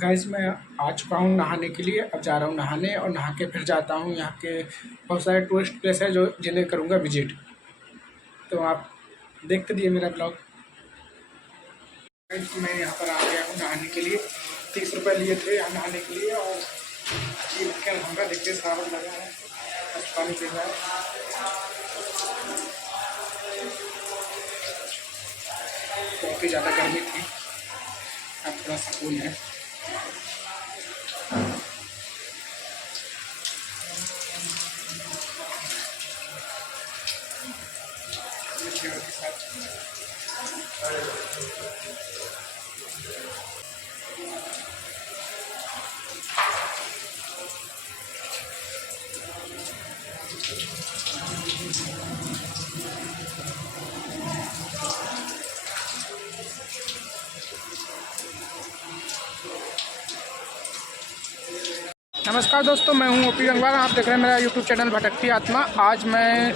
Guys मैं आ चुका हूँ नहाने के लिए। अब जा रहा हूँ नहाने और नहा के फिर जाता हूँ। यहाँ के बहुत सारे टूरिस्ट प्लेस है जो जिन्हें करूँगा विजिट। तो आप देखते रहिए मेरा ब्लॉग। गाइस मैं यहाँ पर आ गया हूँ नहाने के लिए। 30 रुपये लिए थे यहाँ नहाने के लिए और ये क्या नहाऊंगा। देखते सावन लगा है, बस पानी गिर रहा है। बहुत ही ज़्यादा गर्मी थी, अब थोड़ा सुकून है। मित्रों के साथ नमस्कार दोस्तों, मैं हूं ओपी गंगवार। आप देख रहे हैं मेरा यूट्यूब चैनल भटकती आत्मा। आज मैं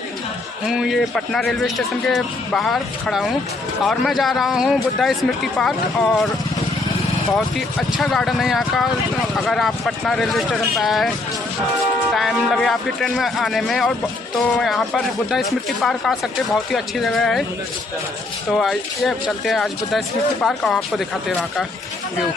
हूं ये पटना रेलवे स्टेशन के बाहर खड़ा हूं और मैं जा रहा हूं बुद्धा स्मृति पार्क। और बहुत ही अच्छा गार्डन है यहाँ का। अगर आप पटना रेलवे स्टेशन पर आए, टाइम लगे आपकी ट्रेन में आने में, और तो यहाँ पर बुद्धा स्मृति पार्क आ सकते हैं। बहुत ही अच्छी जगह है। तो आइए चलते हैं आज बुद्धा स्मृति पार्क और आपको दिखाते हैं वहाँ का व्यू।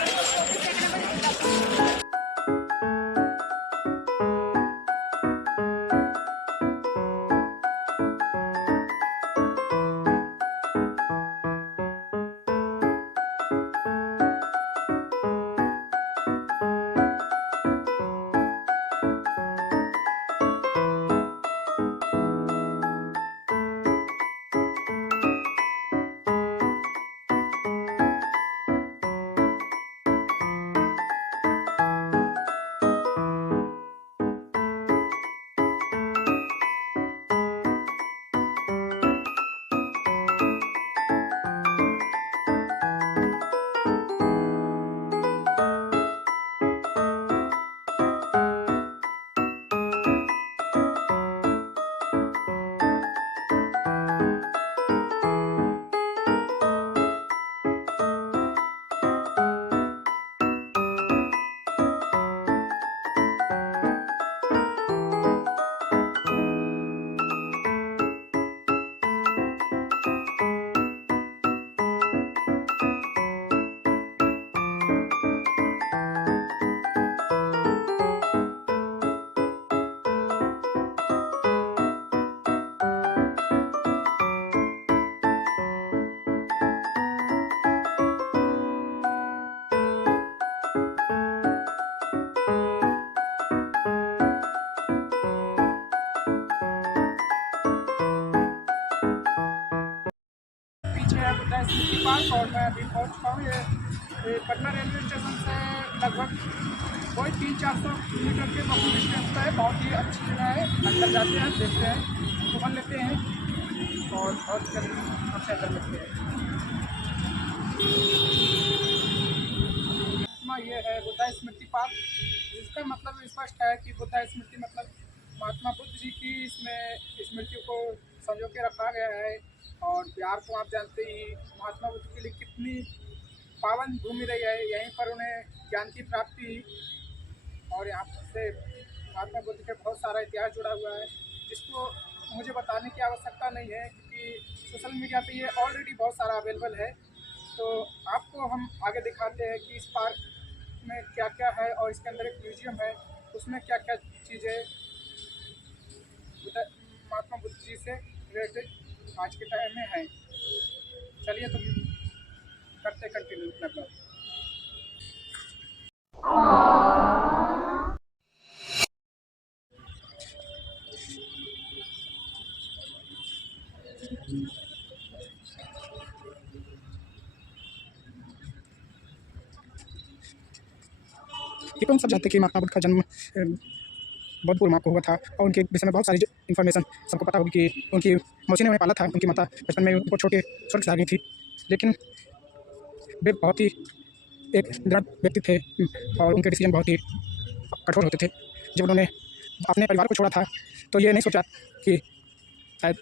पीछे है बुद्धा स्मृति पार्क और मैं अभी पहुंच चुका हूँ। ये पटना रेलवे स्टेशन से लगभग कोई 300-400 मीटर के वॉकिंग डिस्टेंस पर है। बहुत ही अच्छी जगह है। अंदर जाते हैं, देखते हैं, घूम लेते हैं और बहुत जल्दी आपसे अंदर मिलते हैं। ये है बुद्धा स्मृति पार्क। इसका मतलब स्पष्ट है कि बुद्धा स्मृति मतलब महात्मा बुद्ध जी की इसमें स्मृति को संजो के रखा गया है। और बिहार को आप जानते ही महात्मा बुद्ध के लिए कितनी पावन भूमि रही है। यहीं पर उन्हें ज्ञान की प्राप्ति हुई और यहाँ से महात्मा बुद्ध के बहुत सारा इतिहास जुड़ा हुआ है, जिसको मुझे बताने की आवश्यकता नहीं है क्योंकि सोशल मीडिया पे ये ऑलरेडी बहुत सारा अवेलेबल है। तो आपको हम आगे दिखाते हैं कि इस पार्क में क्या क्या है और इसके अंदर एक म्यूजियम है, उसमें क्या क्या चीज़ें महात्मा बुद्ध जी से रिलेटेड आज के टाइम में है। चलिए तो करते कंटिन्यू अपना ब्लॉग। ये तो हम सब जानते हैं कि महात्मा बुद्ध का जन्म बहुत पूर्व को हुआ था और उनके विषय में बहुत सारी इन्फॉर्मेशन सबको पता होगी कि उनकी मौसी ने उन्हें पाला था। उनकी माता बचपन में उनको छोड़ के स्वर्ग से आ गई थी, लेकिन वे बहुत ही एक दृढ़ व्यक्ति थे और उनके डिसीजन बहुत ही कठोर होते थे। जब उन्होंने अपने परिवार को छोड़ा था तो ये नहीं सोचा कि शायद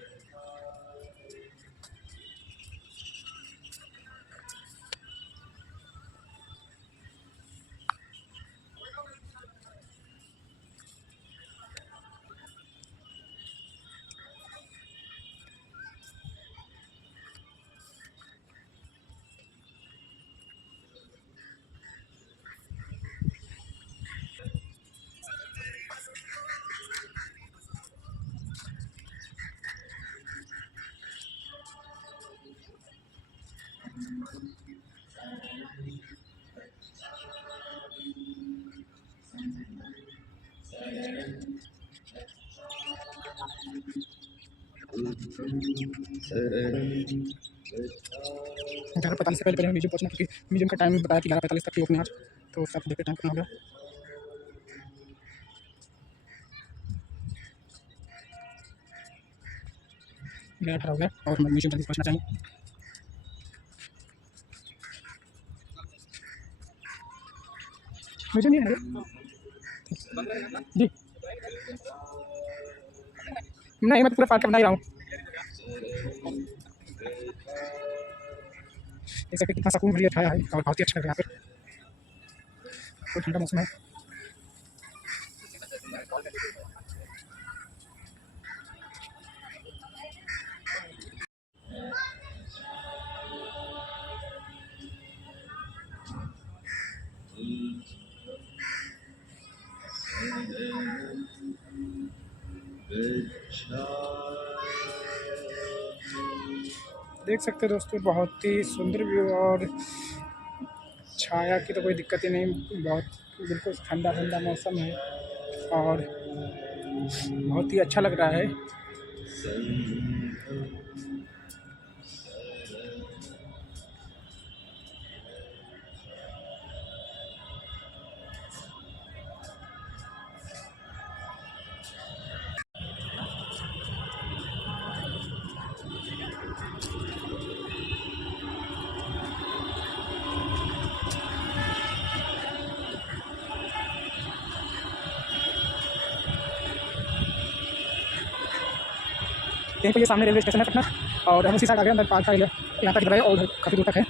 11:45 से पहले पहले म्यूजियम पहुँचना, क्योंकि म्यूजियम का टाइम बताया कि 11:45 तक ही ओपन है आज। तो सब देखते टाइम कितना हो गया। मेरा 18 हो गया और म्यूजियम जल्दी पहुँचना चाहिए। म्यूजियम नहीं है जी, नहीं मैं तो पूरा पार्क का बना ही रहा हूँ। देख सकते कितना सुकून बढ़िया छाया है और बहुत ही अच्छा लग रहा है यहाँ पे। ठंडा मौसम है। देख सकते हैं दोस्तों, बहुत ही सुंदर व्यू और छाया की तो कोई दिक्कत ही नहीं। बहुत बिल्कुल ठंडा ठंडा मौसम है और बहुत ही अच्छा लग रहा है। यहीं पर ये सामने रेलवे स्टेशन है पटना, और हम उसी साइड आ गए अंदर पार्क का एरिया यहाँ तक रहे और काफ़ी दूर तक है।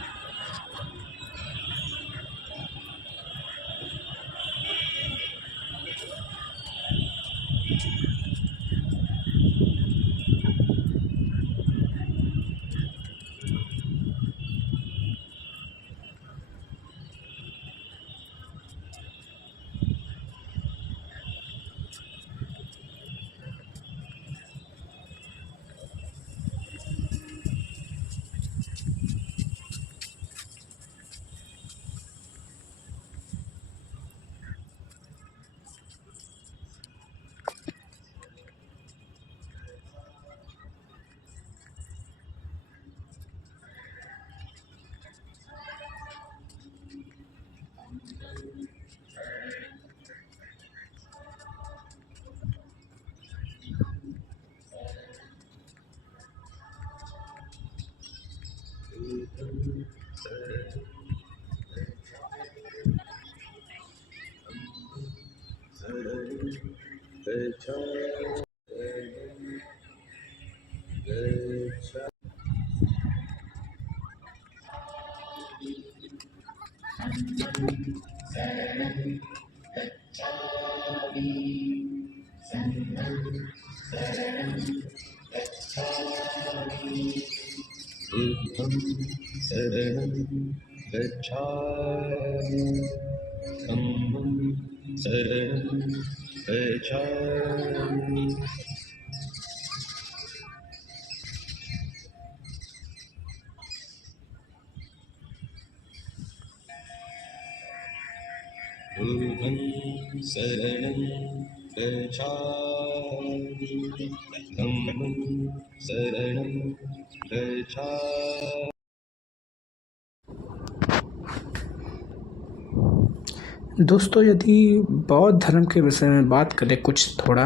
दोस्तों, यदि बौद्ध धर्म के विषय में बात करें कुछ थोड़ा,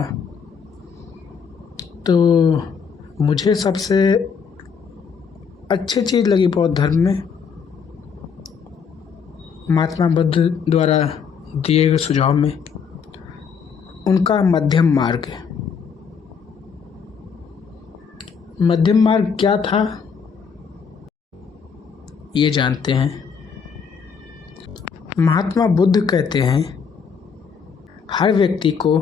तो मुझे सबसे अच्छी चीज़ लगी बौद्ध धर्म में महात्मा बुद्ध द्वारा दिए गए सुझाव में उनका मध्यम मार्ग। मध्यम मार्ग क्या था ये जानते हैं। महात्मा बुद्ध कहते हैं हर व्यक्ति को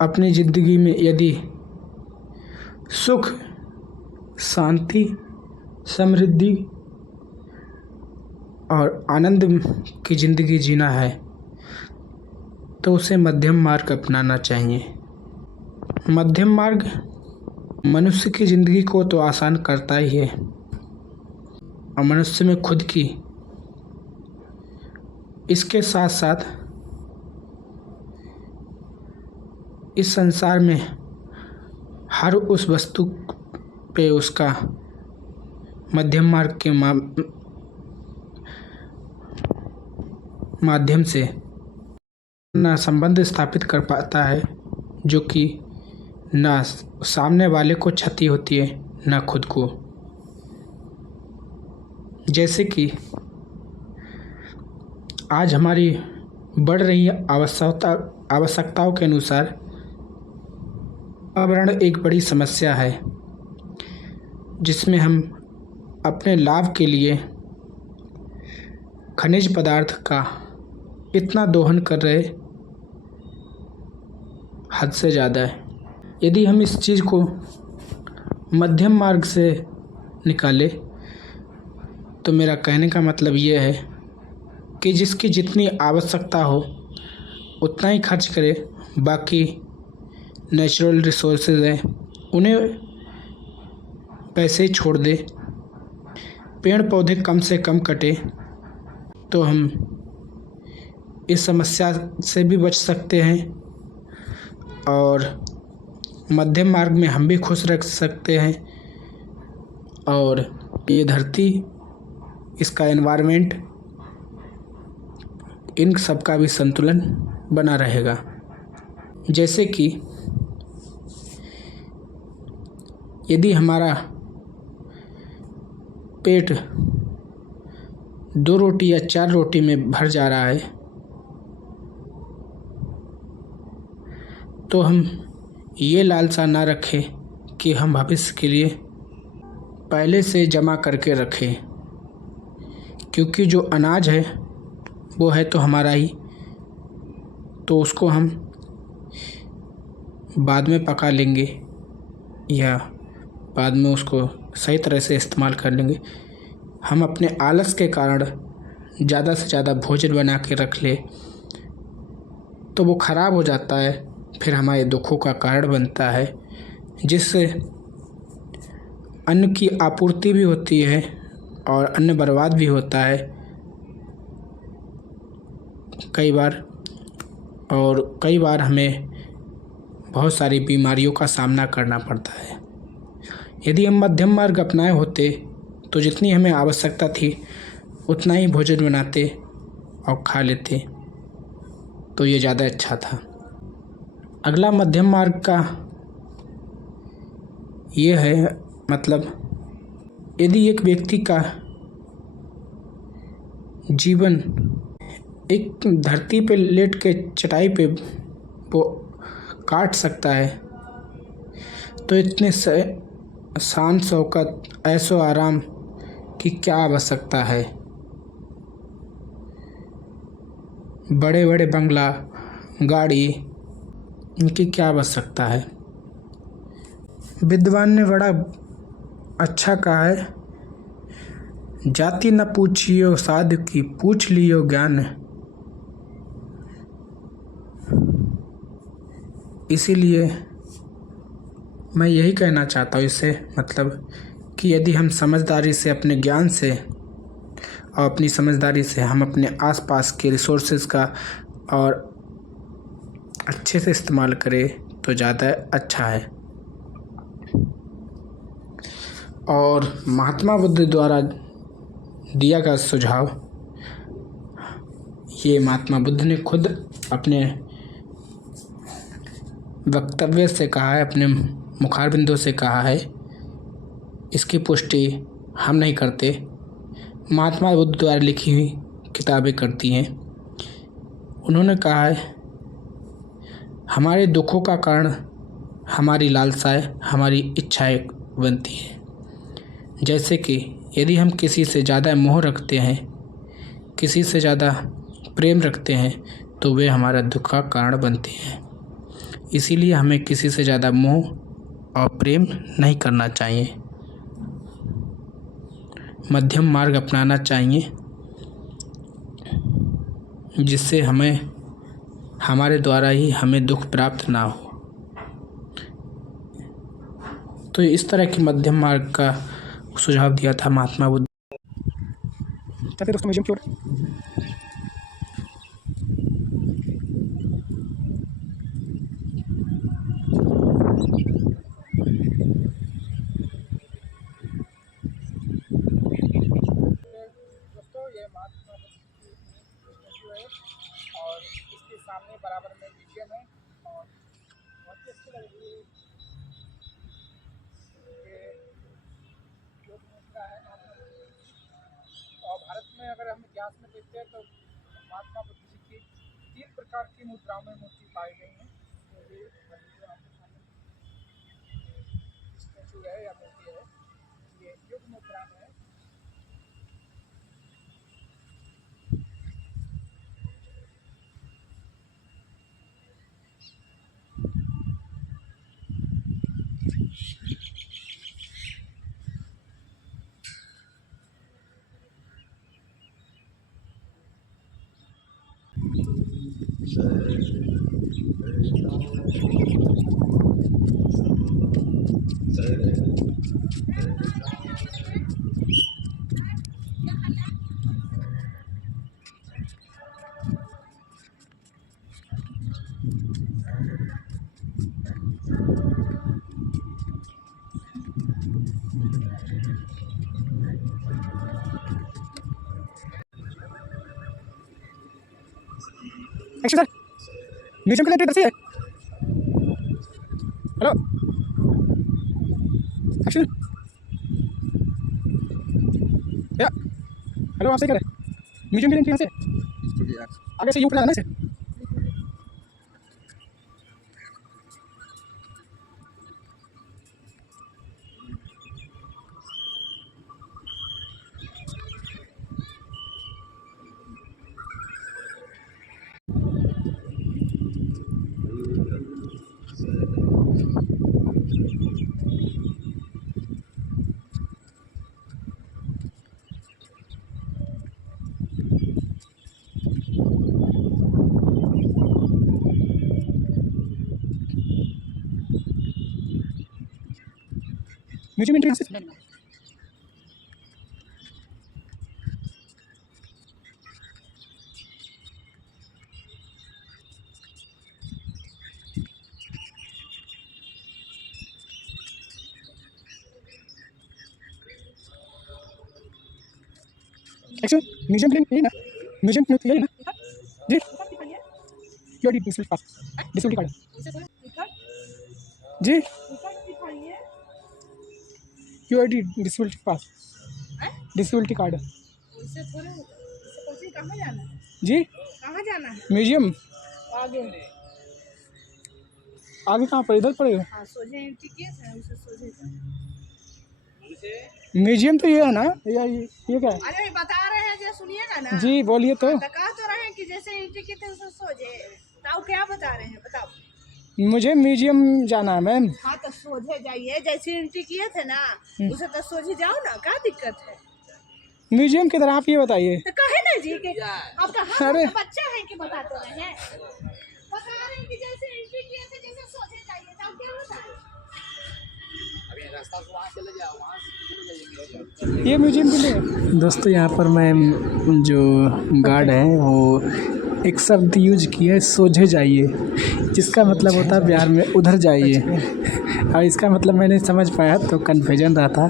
अपनी ज़िंदगी में यदि सुख, शांति, समृद्धि और आनंद की ज़िंदगी जीना है तो उसे मध्यम मार्ग अपनाना चाहिए। मध्यम मार्ग मनुष्य की ज़िंदगी को तो आसान करता ही है, और मनुष्य में खुद की, इसके साथ साथ इस संसार में हर उस वस्तु पे उसका मध्यम मार्ग के माध्यम से ना संबंध स्थापित कर पाता है, जो कि ना सामने वाले को क्षति होती है ना खुद को। जैसे कि आज हमारी बढ़ रही आवश्यकताओं के अनुसार पर्यावरण एक बड़ी समस्या है, जिसमें हम अपने लाभ के लिए खनिज पदार्थ का इतना दोहन कर रहे, हद से ज़्यादा है। यदि हम इस चीज़ को मध्यम मार्ग से निकालें तो मेरा कहने का मतलब ये है कि जिसकी जितनी आवश्यकता हो उतना ही खर्च करे, बाकी नेचुरल रिसोर्सेज हैं उन्हें पैसे ही छोड़ दे, पेड़ पौधे कम से कम कटे, तो हम इस समस्या से भी बच सकते हैं और मध्यम मार्ग में हम भी खुश रख सकते हैं और ये धरती, इसका एनवायरनमेंट, इन सब का भी संतुलन बना रहेगा। जैसे कि यदि हमारा पेट 2 रोटी या 4 रोटी में भर जा रहा है, तो हम ये लालसा ना रखें कि हम भविष्य के लिए पहले से जमा करके रखें, क्योंकि जो अनाज है वो है तो हमारा ही, तो उसको हम बाद में पका लेंगे या बाद में उसको सही तरह से इस्तेमाल कर लेंगे। हम अपने आलस के कारण ज़्यादा से ज़्यादा भोजन बना के रख ले तो वो ख़राब हो जाता है, फिर हमारे दुखों का कारण बनता है, जिससे अन्न की आपूर्ति भी होती है और अन्न बर्बाद भी होता है कई बार, और कई बार हमें बहुत सारी बीमारियों का सामना करना पड़ता है। यदि हम मध्यम मार्ग अपनाए होते तो जितनी हमें आवश्यकता थी उतना ही भोजन बनाते और खा लेते, तो ये ज़्यादा अच्छा था। अगला मध्यम मार्ग का ये है, मतलब यदि एक व्यक्ति का जीवन एक धरती पे लेट के चटाई पे वो काट सकता है, तो इतने शान शौकत ऐशो आराम की क्या आवश्यकता है। बड़े बड़े बंगला, गाड़ी, इनकी क्या आवश्यकता है। विद्वान ने बड़ा अच्छा कहा है, जाति न पूछियो साधु की, पूछ लियो ज्ञान। इसीलिए मैं यही कहना चाहता हूँ इससे, मतलब कि यदि हम समझदारी से, अपने ज्ञान से और अपनी समझदारी से हम अपने आसपास के रिसोर्सेज का और अच्छे से इस्तेमाल करें तो ज़्यादा अच्छा है। और महात्मा बुद्ध द्वारा दिया गया सुझाव, ये महात्मा बुद्ध ने खुद अपने वक्तव्य से कहा है, अपने मुखारबिंदों से कहा है, इसकी पुष्टि हम नहीं करते, महात्मा बुद्ध द्वारा लिखी हुई किताबें करती हैं। उन्होंने कहा है, हमारे दुखों का कारण हमारी लालसाएं, हमारी इच्छाएं बनती हैं। जैसे कि यदि हम किसी से ज़्यादा मोह रखते हैं, किसी से ज़्यादा प्रेम रखते हैं, तो वे हमारा दुख का कारण बनते हैं। इसीलिए हमें किसी से ज़्यादा मोह और प्रेम नहीं करना चाहिए, मध्यम मार्ग अपनाना चाहिए, जिससे हमें हमारे द्वारा ही हमें दुख प्राप्त ना हो। तो इस तरह की मध्यम मार्ग का सुझाव दिया था महात्मा बुद्ध। चलते दोस्तों म्यूजियम की ओर। दोस्तों ये महात्मा बुद्ध की स्टैचू है और इसके सामने बराबर में म्यूजियम है और बहुत ही अच्छी लग रही है। ये योग मुद्रा है महात्मा बुद्ध की। और भारत में अगर हम इतिहास में देखते हैं तो महात्मा बुद्ध जी की 3 प्रकार की मुद्राओं में मूर्ति पाई गई हैं। तो ये जो आपके सामने स्टैचू है या मूर्ति है ये युग मुद्रा में है। एक्शन सर, म्यूजियम के लिए एंट्री है। हेलो एक्शन या हेलो, आपसे क्या है म्यूजियम के लिए एंट्री यहाँ से आगे से यूँ जाना है। म्यूजियम एंट्री यहाँ से। एक्शन म्यूजियम के लिए यही ना, म्यूजियम के लिए यही ना जी। क्यों डी डिस्ट्रिक्ट पास डिस्ट्रिक्ट कार्ड जी, क्यों डी डिस्ट्रिक्ट पास डिस्ट्रिक्ट कार्ड उससे थोड़े होता है। उससे कोचिंग कहाँ जाना है? जी। कहाँ जाना है? म्यूजियम आगे। आगे कहाँ पर, इधर पड़ेगा। हाँ सोझे एंट्री किए थे उसे सोझे जाना। म्यूजियम तो ये है ना, ये क्या है? अरे बता रहे हैं जो सुनिएगा ना। जी बोलिए तो। कहा तो रहे हैं कि जैसे एंट्री किए थे उसे सोझे। ताऊ क्या बता रहे हैं बताओ। मुझे म्यूजियम जाना है मैम। हाँ तो सोझे जाइए, जैसे एंट्री किए थे ना उसे तो सोझे जाओ ना, क्या दिक्कत है? म्यूजियम किधर, आप ये बताइए। तो कहे ना जी कि आपका अरे बच्चा है कि बताते रहे हैं। बता रहे हैं कि जैसे एंट्री किए थे जैसे सोझे जाइए, ताऊ क्या बता रहे हैं? ये म्यूजियम के लिए दोस्तों, यहाँ पर मैं जो गार्ड है वो एक शब्द यूज किया है, सोझे जाइए, जिसका मतलब होता है बिहार में उधर जाइए। और इसका मतलब मैंने समझ पाया तो कन्फ्यूजन रहा था।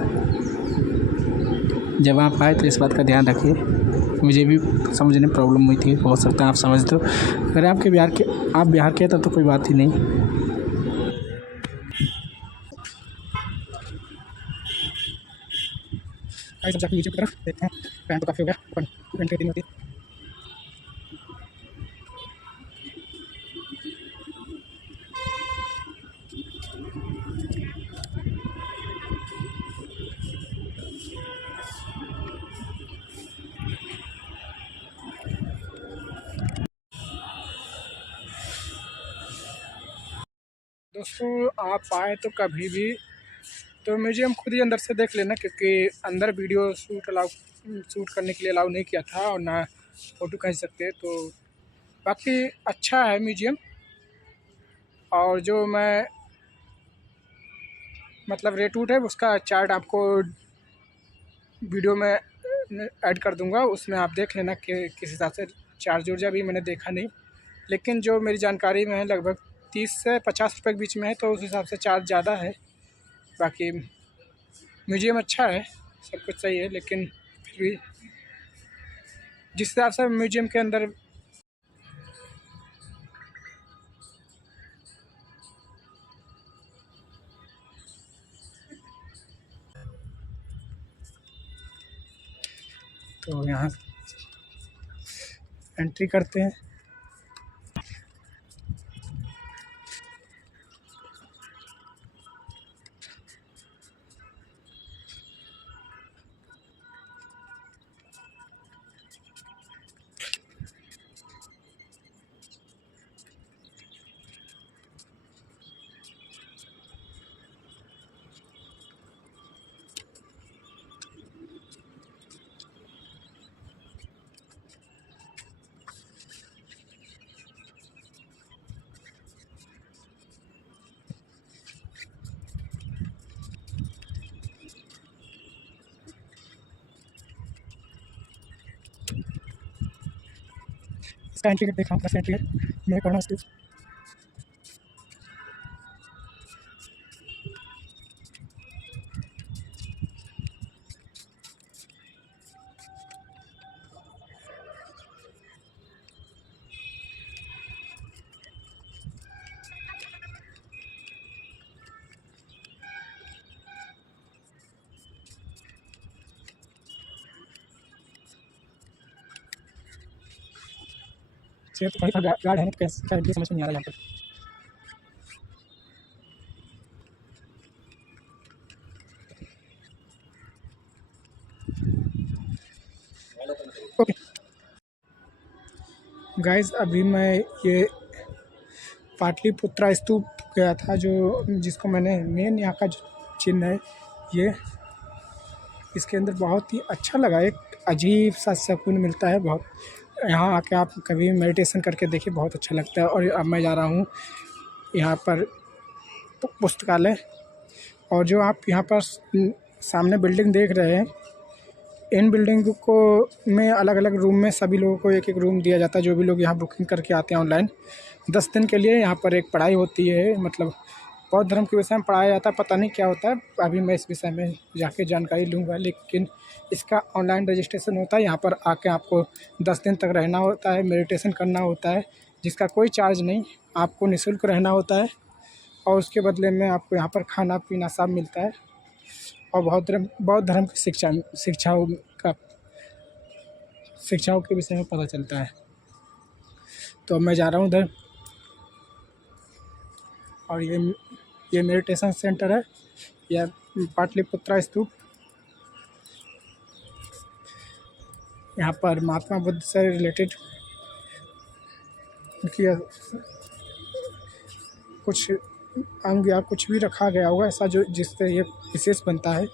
जब आप आए तो इस बात का ध्यान रखिए, मुझे भी समझने में प्रॉब्लम हुई थी, हो सकता है आप समझ दो। अगर आप बिहार के तब तो कोई बात ही नहीं। सब जाके नीचे की तरफ देखते हैं, टाइम तो काफ़ी हो गया, अपन एंट्री दिन होती है। दोस्तों आप आए तो कभी भी तो म्यूजियम खुद ही अंदर से देख लेना, क्योंकि अंदर वीडियो शूट करने के लिए अलाउ नहीं किया था और ना फ़ोटो खींच सकते। तो बाकी अच्छा है म्यूजियम। और जो मैं मतलब रेट है उसका चार्ट आपको वीडियो में ऐड कर दूंगा, उसमें आप देख लेना कि किस हिसाब से चार्ज उर्जा भी मैंने देखा नहीं, लेकिन जो मेरी जानकारी में है लगभग 30 से 50 रुपये के बीच में है, तो उस हिसाब से चार्ज ज़्यादा है। बाकी म्यूजियम अच्छा है, सब कुछ सही है, लेकिन फिर भी जिस हिसाब से म्यूजियम के अंदर तो यहाँ एंट्री करते हैं। इसका एंट्री टिकट देखा, प्लस एंट्री टिकट मैं करना उसके से तो वहीं पर गार्ड है ना, तो कैसे क्या समझ में नहीं आ रहा यहाँ पर। ओके गाइस, अभी मैं ये पाटलिपुत्रा स्तूप गया था, जो जिसको मैंने मेन यहाँ का जो चिन्ह है ये, इसके अंदर बहुत ही अच्छा लगा। एक अजीब सा सुकून मिलता है बहुत। यहाँ आके आप कभी मेडिटेशन करके देखिए, बहुत अच्छा लगता है। और अब मैं जा रहा हूँ यहाँ पर पुस्तकालय, और जो आप यहाँ पर सामने बिल्डिंग देख रहे हैं, इन बिल्डिंग को में अलग अलग रूम में सभी लोगों को एक एक रूम दिया जाता है। जो भी लोग यहाँ बुकिंग करके आते हैं ऑनलाइन 10 दिन के लिए, यहाँ पर एक पढ़ाई होती है, मतलब बौद्ध धर्म के विषय में पढ़ाया जाता है। पता नहीं क्या होता है, अभी मैं इस विषय में जाके जानकारी लूँगा, लेकिन इसका ऑनलाइन रजिस्ट्रेशन होता है। यहाँ पर आके आपको 10 दिन तक रहना होता है, मेडिटेशन करना होता है, जिसका कोई चार्ज नहीं, आपको निःशुल्क रहना होता है। और उसके बदले में आपको यहाँ पर खाना पीना सब मिलता है, और बौद्ध धर्म की शिक्षाओं के विषय में पता चलता है। तो मैं जा रहा हूँ उधर, और ये मेडिटेशन सेंटर है, यह पाटलिपुत्रा स्तूप। यहाँ पर महात्मा बुद्ध से रिलेटेड कुछ अंग या कुछ भी रखा गया होगा ऐसा, जो जिससे ये विशेष बनता है।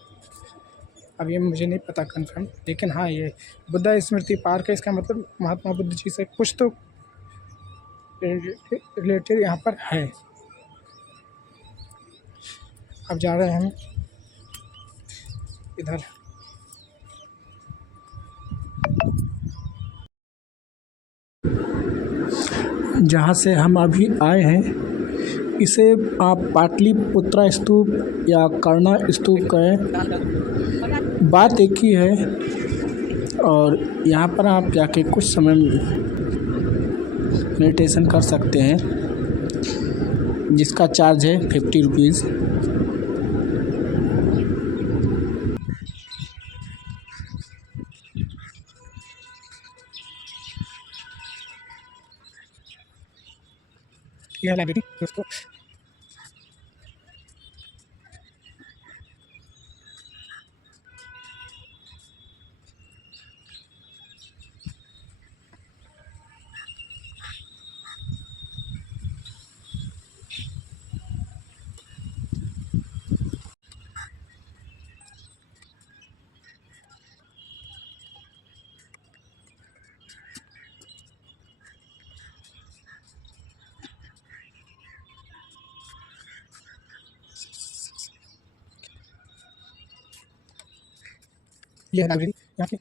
अब ये मुझे नहीं पता कंफर्म, लेकिन हाँ, ये बुद्धा स्मृति पार्क है। इसका मतलब महात्मा बुद्ध जी से कुछ तो रिलेटेड यहाँ पर है। अब जा रहे हैं हम इधर। जहाँ से हम अभी आए हैं, इसे आप पाटलिपुत्रा स्तूप या कर्णा स्तूप कहें, बात एक ही है। और यहाँ पर आप जाके कुछ समय मेडिटेशन कर सकते हैं, जिसका चार्ज है 50 रुपीज़। यह लाइब्रेरी दोस्तों, यह लाइब्रेरी यहाँ की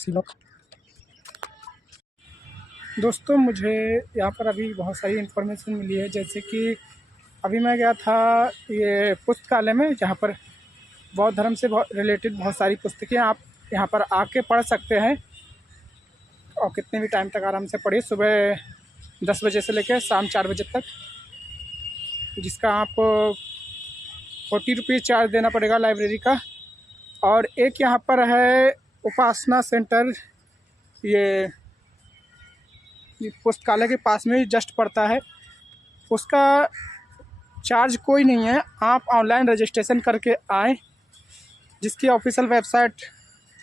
सिलोक। दोस्तों मुझे यहाँ पर अभी बहुत सारी इन्फॉर्मेशन मिली है, जैसे कि अभी मैं गया था ये पुस्तकालय में, जहाँ पर बौद्ध धर्म से रिलेटेड बहुत सारी पुस्तकें आप यहाँ पर आके पढ़ सकते हैं और कितने भी टाइम तक आराम से पढ़िए, सुबह 10 बजे से लेकर शाम 4 बजे तक, जिसका आपको 40 रुपीज़ चार्ज देना पड़ेगा लाइब्रेरी का। और एक यहाँ पर है उपासना सेंटर, ये पुस्तकालय के पास में ही जस्ट पड़ता है, उसका चार्ज कोई नहीं है, आप ऑनलाइन रजिस्ट्रेशन करके आएँ, जिसकी ऑफिशियल वेबसाइट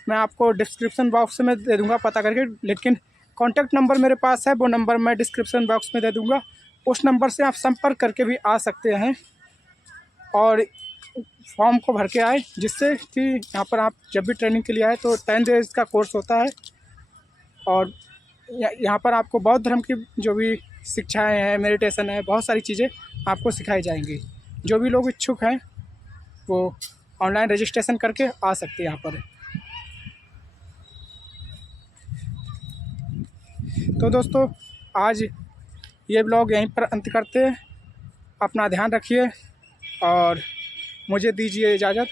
मैं आपको डिस्क्रिप्शन बॉक्स में दे दूंगा पता करके, लेकिन कॉन्टैक्ट नंबर मेरे पास है, वो नंबर मैं डिस्क्रिप्शन बॉक्स में दे दूंगा, उस नंबर से आप संपर्क करके भी आ सकते हैं और फॉर्म को भर के आए, जिससे कि यहाँ पर आप जब भी ट्रेनिंग के लिए आए तो 10 डेज़ का कोर्स होता है और यहाँ पर आपको बौद्ध धर्म की जो भी शिक्षाएं हैं, मेडिटेशन है, बहुत सारी चीज़ें आपको सिखाई जाएंगी। जो भी लोग इच्छुक हैं वो ऑनलाइन रजिस्ट्रेशन करके आ सकते हैं यहाँ पर। तो दोस्तों आज ये ब्लॉग यहीं पर अंत करते हैं, अपना ध्यान रखिए और मुझे दीजिए इजाज़त।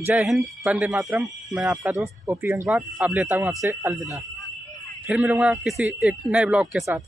जय हिंद, वंदे मातरम। मैं आपका दोस्त ओपी गंगवार अब लेता हूँ आपसे अलविदा। फिर मिलूँगा किसी एक नए ब्लॉग के साथ।